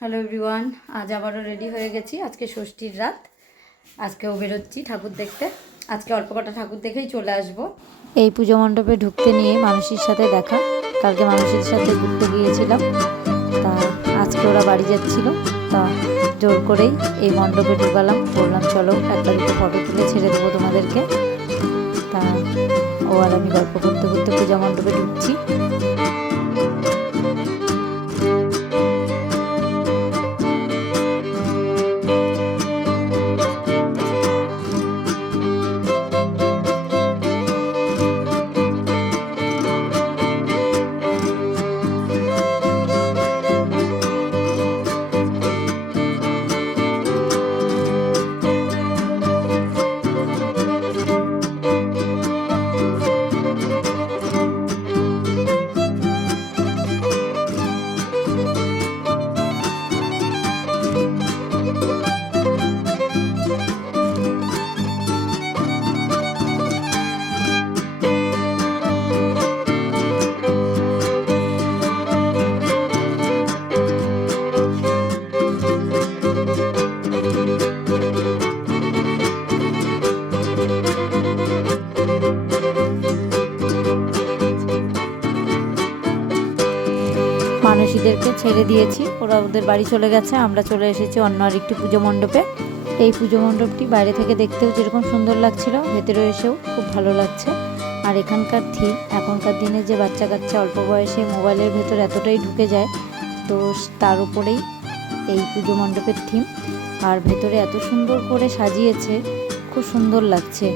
Hello everyone আজ আবারও ready হয়ে গেছি। আজকে ষষ্ঠীর রাত। আজকেও বেরোচ্ছি ঠাকুর দেখতে। আজকে অল্প কটা ঠাকুর দেখেই চলে আসব। এই পুজো মণ্ডপে ঢুকতে নিয়ে মানুষের সাথে দেখা। কালকে মানুষের সাথে ঘুরতে গিয়েছিলাম। তা আজকে ওরা বাড়ি যাচ্ছিল। তা জোর করেই এই মণ্ডপে ঢুকালাম। বললাম, চলো একটা দুটো ফটো তুলে ছেড়ে দেবো তোমাদেরকে। তা ও আর আমি গল্প করতে করতে পূজা মণ্ডপে ঢুকছি। মানুষীদেরকে ছেড়ে দিয়েছি। ওরা ওদের বাড়ি চলে গেছে, আমরা চলে এসেছি অন্য আরেকটি পুজো মণ্ডপে। এই পুজো মণ্ডপটি বাইরে থেকে দেখতেও যেরকম সুন্দর লাগছিল ভেতরে এসেও খুব ভালো লাগছে। আর এখানকার থিম এখনকার দিনে যে বাচ্চা কাচ্চা অল্প বয়সে মোবাইলের ভেতর এতটাই ঢুকে যায়, তো তার উপরেই এই পুজো মণ্ডপের থিম আর ভেতরে এত সুন্দর করে সাজিয়েছে, খুব সুন্দর লাগছে।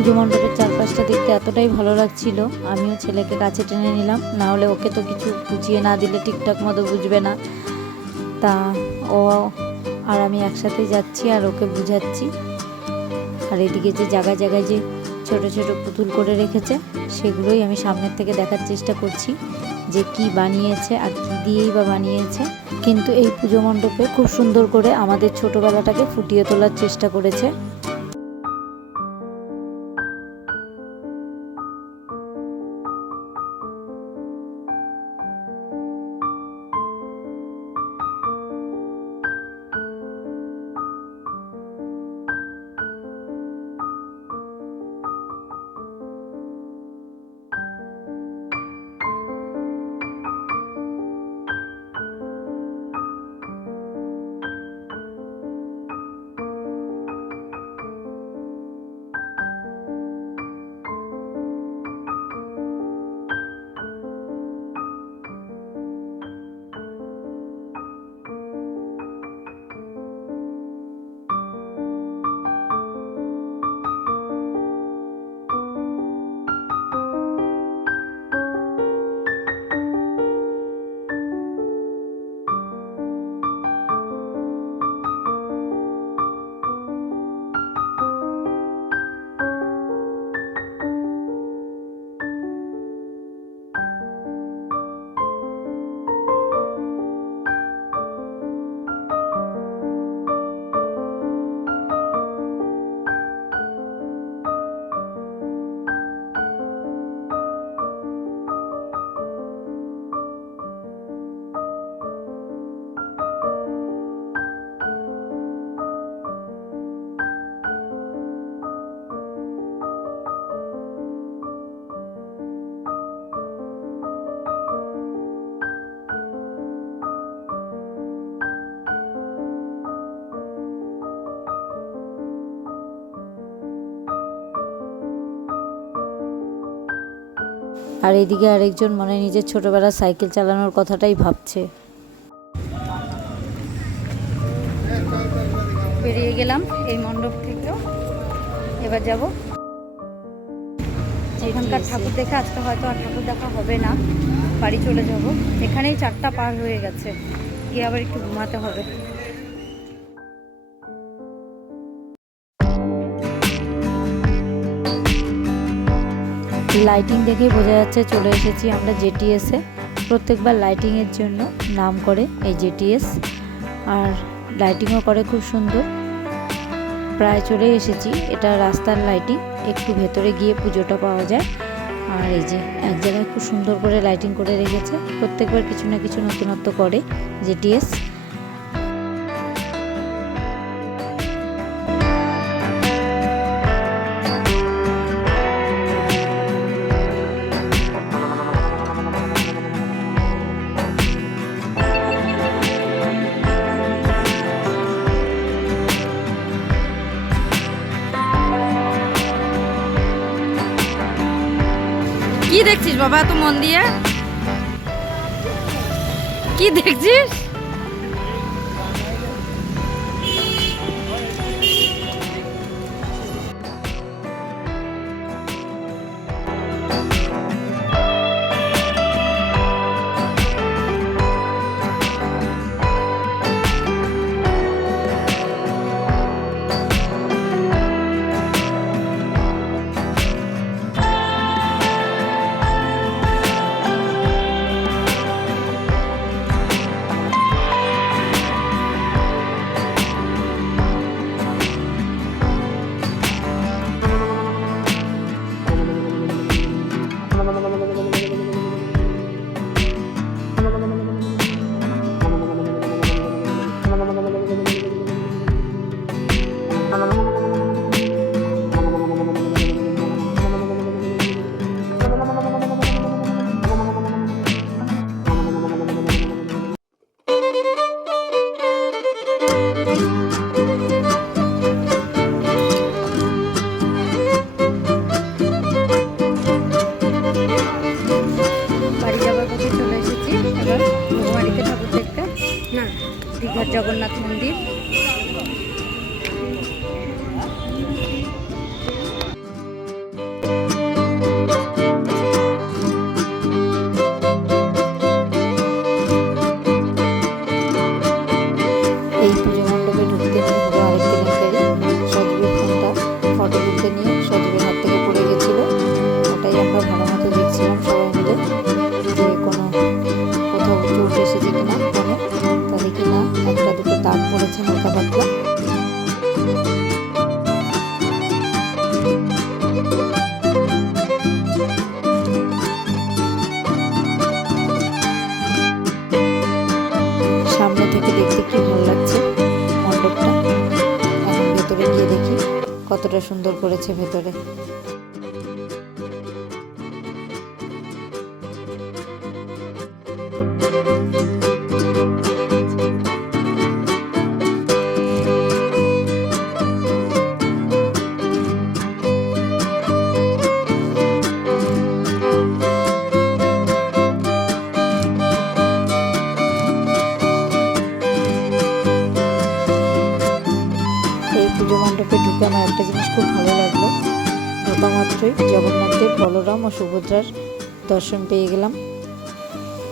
পুজো মণ্ডপের চারপাশটা দেখতে এতটাই ভালো লাগছিল। আমিও ছেলেকে কাছে টেনে নিলাম। না হলে ওকে তো কিছু বুঝিয়ে না দিলে ঠিকঠাক মতো বুঝবে না। তা ও আর আমি একসাথেই যাচ্ছি আর ওকে বুঝাচ্ছি। আর এদিকে যে জায়গায় জায়গায় যে ছোট ছোট পুতুল করে রেখেছে, সেগুলোই আমি সামনের থেকে দেখার চেষ্টা করছি যে কি বানিয়েছে আর কি দিয়েই বা বানিয়েছে। কিন্তু এই পুজো মণ্ডপে খুব সুন্দর করে আমাদের ছোটবেলাটাকে ফুটিয়ে তোলার চেষ্টা করেছে। আর এদিকে আরেকজন মনে হয় নিজের ছোটবেলার সাইকেল চালানোর কথাটাই ভাবছে। বেরিয়ে গেলাম এই মণ্ডপ থেকেও এবার যাব। এখানকার ঠাকুর দেখে আজকে হয়তো আর ঠাকুর দেখা হবে না। বাড়ি চলে যাব। এখানেই চারটা পার হয়ে গেছে। গিয়ে আবার একটু ঘুমাতে হবে। লাইটিং দেখেই বোঝা যাচ্ছে চলে এসেছি আমরা জেটিএসে প্রত্যেকবার লাইটিংয়ের জন্য নাম করে এই জেটিএস আর লাইটিংও করে খুব সুন্দর। প্রায় চলে এসেছি। এটা রাস্তার লাইটিং একটু ভেতরে গিয়ে পুজোটা পাওয়া যায়। আর এই যে এক জায়গায় খুব সুন্দর করে লাইটিং করে রেখেছে। প্রত্যেকবার কিছু না কিছু নতুনত্ব করে জেটিএস দেখছিস বাবা এত মন দিয়ে? কি দেখছিস? সবাই যে কোনো কোথাও চোট এসেছে কিনা ফোনে তা দেখি না একটা দুটো দাগ পড়েছে হালকা পাতলা। সামনে থেকে দেখতে কি ভালো লাগছে মণ্ডপটা? এখন ভেতরে গিয়ে দেখি কতটা সুন্দর করেছে ভেতরে। সুভদ্রার দর্শন পেয়ে গেলাম।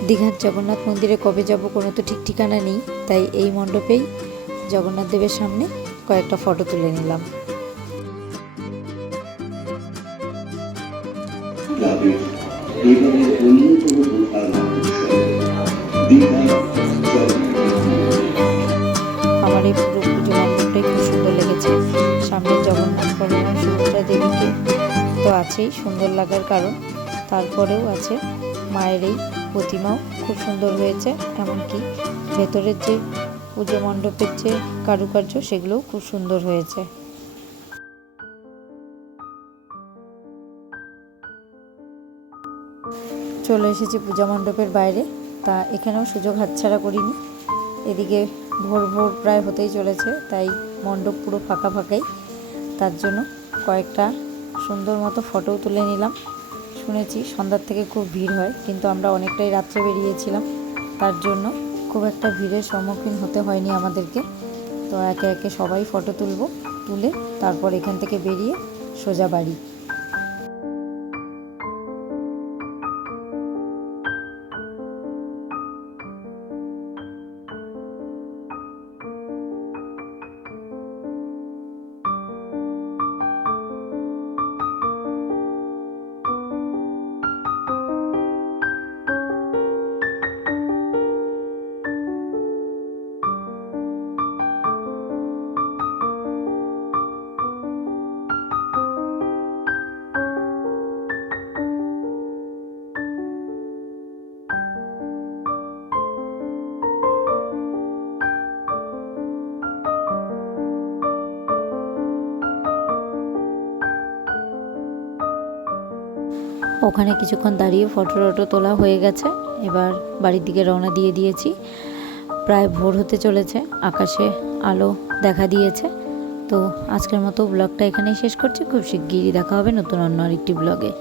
দীঘার জগন্নাথ মন্দিরে কবে যাব কোনো তো ঠিক ঠিকানা নেই, তাই এই মণ্ডপেই জগন্নাথ দেবের সামনে কয়েকটা ফটো তুলে নিলাম। দীঘা আছেই সুন্দর লাগার কারণ। তারপরেও আছে মায়ের এই প্রতিমাও খুব সুন্দর হয়েছে, এমনকি ভেতরের যে পুজো মণ্ডপের যে কারুকার্য সেগুলোও খুব সুন্দর হয়েছে। চলে এসেছি পূজা মণ্ডপের বাইরে। তা এখানেও সুযোগ হাতছাড়া করিনি। এদিকে ভোর ভোর প্রায় হতেই চলেছে, তাই মণ্ডপ পুরো ফাঁকা ফাঁকাই। তার জন্য কয়েকটা সুন্দর মতো ফটোও তুলে নিলাম। শুনেছি সন্ধ্যার থেকে খুব ভিড় হয়, কিন্তু আমরা অনেকটাই রাত্রে বেরিয়েছিলাম। তার জন্য খুব একটা ভিড়ের সম্মুখীন হতে হয়নি আমাদেরকে। তো একে একে সবাই ফটো তুলব, তুলে তারপর এখান থেকে বেরিয়ে সোজা বাড়ি। ওখানে কিছুক্ষণ দাঁড়িয়ে ফটো টটো তোলা হয়ে গেছে। এবার বাড়ির দিকে রওনা দিয়ে দিয়েছি। প্রায় ভোর হতে চলেছে, আকাশে আলো দেখা দিয়েছে। তো আজকের মতো ব্লগটা এখানেই শেষ করছি। খুব শিগগিরই দেখা হবে নতুন অন্য আরেকটি ব্লগে।